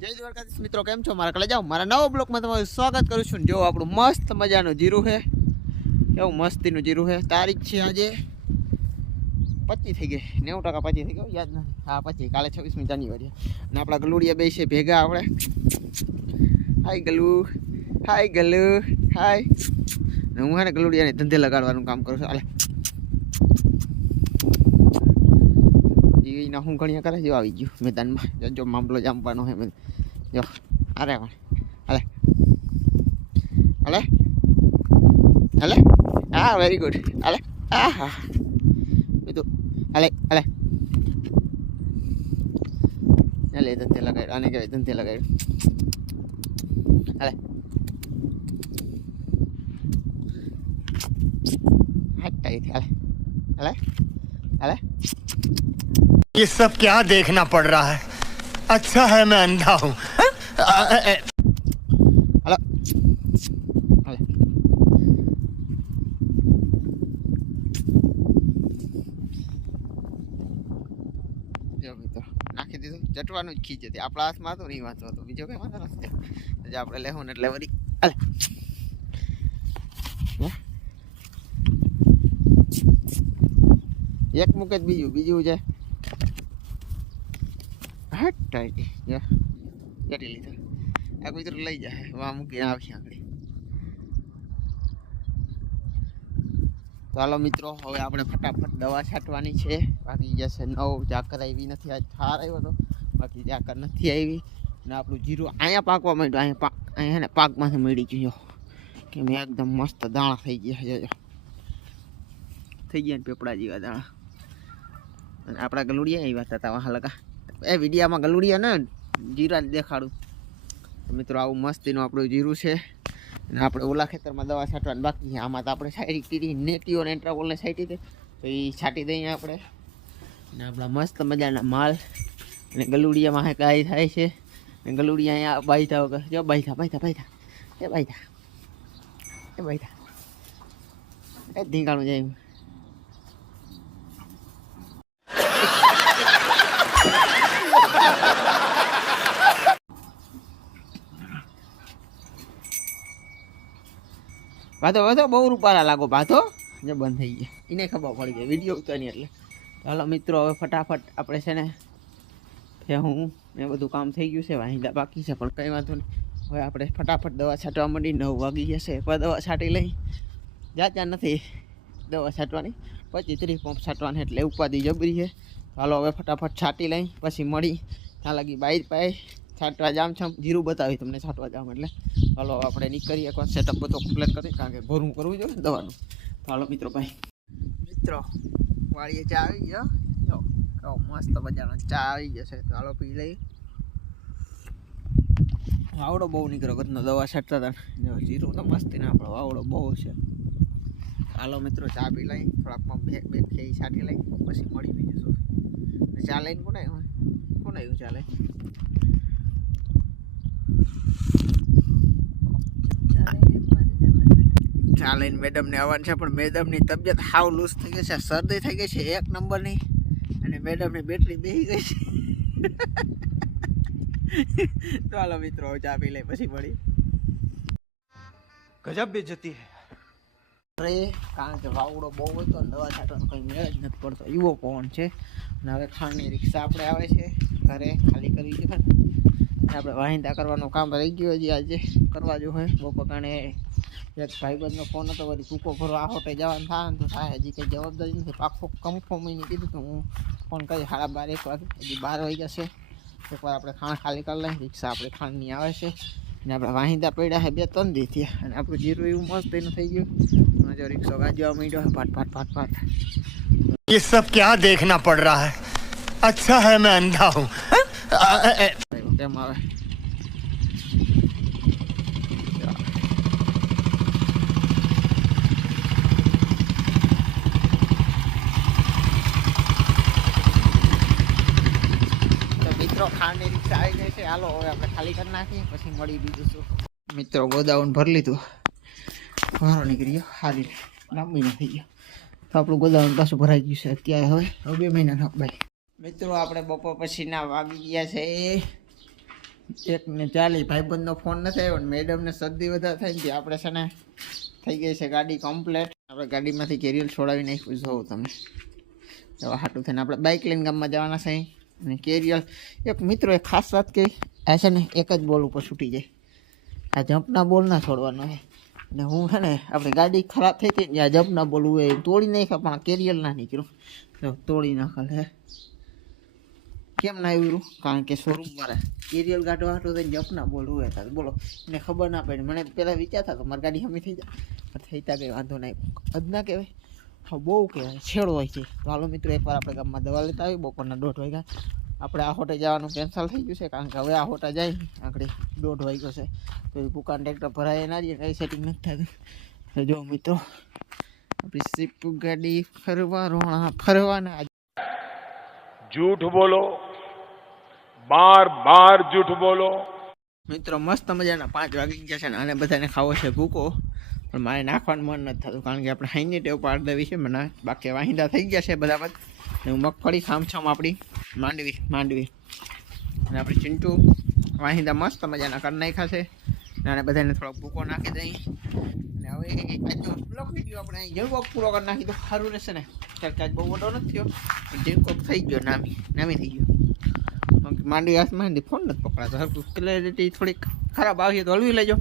જય દ્વારકાધીશ મિત્રો, કેમ છો? મારા કલે જાઓ મારા નવા બ્લોકમાં તમારું સ્વાગત કરું છું. જો આપણું મસ્ત મજાનું જીરું છે. એવું મસ્તીનું જીરું છે? તારીખ છે આજે પચી થઈ ગઈ. નેવું ટકા પચીસ થઈ ગયો યાદ નથી. હા પચીસ કાલે છવ્વીસમી જાન્યુઆરી અને આપણા ગલુડિયા બે છે, ભેગા આપણે. હાય ગલુ. હાય ગલુ. હાય. હું હે ને ગલુડિયાને ધંધે લગાડવાનું કામ કરું છું. હાલે. એના હું ઘણીયા કરે જો આવી ગયું મેદાનમાં. જો- મામલો જામવાનો હે જો અરે હલે. હલે. હાલે. હા વેરી ગુડ હલે. આ હા બીજું હલે હલે. હલે ધંધે લગાડ આને કહેવાય ધંધે લગાડ હલે. હાટ ટાઈટ. હાલે. હલે. હાલે. ये सब क्या देखना पड़ रहा है अच्छा है मैं अंधा हूँ હાલો હાલે જો મિત્રો નાખી દીધું ચટવાનું જ ખીચ હતી આપણા હાથમાં હતું નહીં વાંચો હતો બીજો કઈ વાંધો નથી આજે આપણે લેવું ને એટલે વળી હાલે હે? એક મૂકે જ બીજું બીજું છે હટ ટાઈટી લઈ જાય વાહ મૂકીને આવશે આગળ. ચાલો મિત્રો, હવે આપણે ફટાફટ દવા છાંટવાની છે. બાકી જશે નવ ઝાકર આવી નથી, આજ થાર આવ્યો હતો બાકી ઝાકર નથી આવી. અને આપણું જીરું અહીંયા પાકવા માંડ્યું, અહીંયા પાક, અહીંયા ને, પાકમાંથી મળી ગયો. કે મેં એકદમ મસ્ત દાણા થઈ ગયા થઈ ગયા ને, પેપડા જેવા દાણા. અને આપણા ગલુડિયા આવ્યા હતા વાહ, લગા. એ વિડીયામાં ગલુડિયા ને જીરા દેખાડું. મિત્રો, આવું મસ્તીનું આપણું જીરું છે. અને આપણે ઓલા ખેતરમાં દવા છાંટવાની બાકી આમાં તો આપણે સાઈડી કીધી નેટીઓ ને એન્ટ્રાવોલને છાંટી દે તો એ છાંટી દઈએ આપણે. અને આપણા મસ્ત મજાના માલ. અને ગલુડિયામાં ગાય થાય છે. અને ગલુડિયા અહીંયા બાઈધા જો બાઈથા બાઈથા બાઈથા એ બાઈથા એ બાઈથા એ ધીંગાણું જાય ભાતો ભાતો બહુ રૂપાલા લાગો ભાતો જે બંધ થઈ ગયા. એને ખબર પડી ગઈ વીડિયો ઉતારી એટલે. ચાલો મિત્રો, હવે ફટાફટ આપણે છે ને હું એ બધું કામ થઈ ગયું છે વાહિંદા બાકી છે, પણ કંઈ વાંધો નહીં. હવે આપણે ફટાફટ દવા છાંટવા માંડી, નવ વાગી જશે. પણ દવા છાંટી લઈ. જાત્યા નથી દવા છાંટવાની. પછી ત્રીસ પંપ છાંટવાની એટલે ઉપાધિ જબરી છે. ચાલો હવે ફટાફટ છાંટી લઈ, પછી મળી. ત્યાં લાગી બાઈ પાઈ છાંટવા જામ છમ જીરું બતાવી તમને છાંટવા જામ એટલે. ચાલો આપણે નીકળીએ એકવાર. સેટઅપ બધો કમ્પ્લીટ કરી, કારણ કે ભરવું કરવું જોઈએ દવાનું. ચાલો મિત્રો ભાઈ. મિત્રો, વાળીએ ચા આવી ગયો જો મસ્ત મજાનો ચા આવી ગયો છે. ચાલો પી લઈ વાવડો બહુ નીકળ્યો ઘરનો દવા છાંટતા હતા જીરું તો મસ્તી ના આપણો વાવડો બહુ છે. ચાલો મિત્રો, ચા પી લઈ. થોડાક પંપ બેગ બેગ છે છાંટી લઈ. પછી મળી બીજું trà lên con này thôi con này cũng trà lên ચાલીને મેડમને આવવાનું છે, પણ મેડમની તબિયત હાવ લૂઝ થઈ ગઈ છે, શરદી થઈ ગઈ છે એક નંબરની, અને મેડમની બેટરી બેસી ગઈ છે. ચાલો મિત્રો ચા પી લે પછી મળી ગજબ બેજતી હૈ અરે કારણ કે વાવડો બહુ હતો દવા છાંટવાનો કંઈ મેળ જ નથી પડતો. એવો પવન છે? અને હવે ખાંડની રિક્ષા આપણે આવે છે, ઘરે ખાલી કરવી જોઈએ આપણે વાહિંદા કરવાનું કામ રહી ગયું હજી આજે. કરવા જો હોય. બહુ પકાણે એક ભાઈબંધનો ફોન હતો, વળી ટૂંકો ભરવા આવો હોટે જવાનું થાય તો થાય હજી કંઈ જવાબદારી નથી. પાકો કન્ફર્મ એને કીધું તો હું ફોન કરી સાડા બાર એક વાગે, હજી બાર વાગ્યા જશે એકવાર આપણે ખાણ ખાલી કરી લઈએ, રિક્ષા આપણે ખાંડની આવે છે. અને આપણે વાહિંદા પડ્યા છે બે ત્રણ દી થયા અને આપણું જીરું એવું મસ્ત એનું થઈ ગયું અને જો રિક્ષો ગાજવા માંડ્યો છે પાટ પાટ પાટ પાટ ये सब क्या देखना पड़ रहा है अच्छा है मैं अंधा हूँ કેમ આવે મિત્રો, ખાંડની રિક્ષા આવી ગઈ છે. હાલો, હવે આપણે ખાલી કરી નાખીએ, પછી મળી બીજું શું. મિત્રો ગોદાઉન ભરી લીધું. વારો નીકળી ગયો. હારી લાંબી ના થઈ ગયો. તો આપણું ગોદાઉન પાછું ભરાઈ ગયું છે અત્યારે હવે. હવે બે મહિના ભાઈ મિત્રો, આપણે બપોર પછીના વાગી ગયા છે. એક ને ચાલી ભાઈબંધનો ફોન નથી આવ્યો ને મેડમને શરદી વધારે થાય ને આપણે છે ને થઈ ગઈ છે ગાડી કમ્પ્લેટ. આપણે ગાડીમાંથી કેરિયર છોડાવી નાખ્યું જોઉં તમે હાટું થઈને આપણે બાઇક લઈને ગામમાં જવાના છે અને કેરિયર એક મિત્રો એક ખાસ વાત કહી આ છે ને એક જ બોલ ઉપર છૂટી જાય. આ જમ્પના બોલ ના છોડવાનો છે. ને હું છે ને, આપણી ગાડી ખરાબ થઈ હતી આ જમ્પના બોલ હોય એ તોડી નાખ્યા, પણ કેરિયર ના નીકળ્યું. તો તોડી નાખેલ હે કેમ ના આવ્યું કારણ કે શોરૂમ વાળા કેરિયલ ગાઢવા હાટો તો જપના બોલ હોય હતા બોલો. મને ખબર ના પડી. મને પહેલાં વિચાર થતો મારી ગાડી હમી થઈ જાય પણ થઈ ત્યાં કંઈ વાંધો નહીં. અદના કહેવાય. હા બહુ કે છેડો હોય છે. તો મિત્રો એકવાર આપણે ગામમાં દવા લેતા આવી બપોરના દોઢ વાગ્યા. આપણે આ હોટે જવાનું કેન્સલ થઈ ગયું છે કારણ કે હવે આ હોટા જાય આંકડી દોઢ વાગ્યો છે. તો એ દુકાન ટ્રેક્ટર ભરાય ના જઈએ કંઈ સેટિંગ નથી થતું. તો જો મિત્રો આપણી સીપ ગાડી ફરવા રોણા ફરવાના જૂઠ બોલો. બાર બાર જૂઠ બોલો. મિત્રો મસ્ત મજાના પાંચ વાગી ગયા છે ને બધાને ખાવો છે ભૂકો. પણ મારે નાખવાનું મન નથી થતું, કારણ કે આપણે હાઈની ટેવ પાડી દેવી છે. મને બાકી વાહિંદા થઈ ગયા છે બધા બધા હું મગફળી ખામછામ આપણી માંડવી માંડવી. અને આપણે ચિંટુ વાહિંદા મસ્ત મજાના કરી નાખ્યા છે. અને બધાને થોડોક ભૂકો નાખી દઈ. અને હવે આજનો બ્લોક વીડિયો આપણે અહીં જેવું પૂરો કરી નાખી, તો સારું રહેશે ને. કારણ કે બહુ મોટો નથી થયો, પણ કોક થઈ ગયો, નામી નામી થઈ ગયો. માંડવી હાથમાં ફોન નથી પકડાતો. સરખું ક્લેરિટી થોડીક ખરાબ આવી તો હલવી લેજો.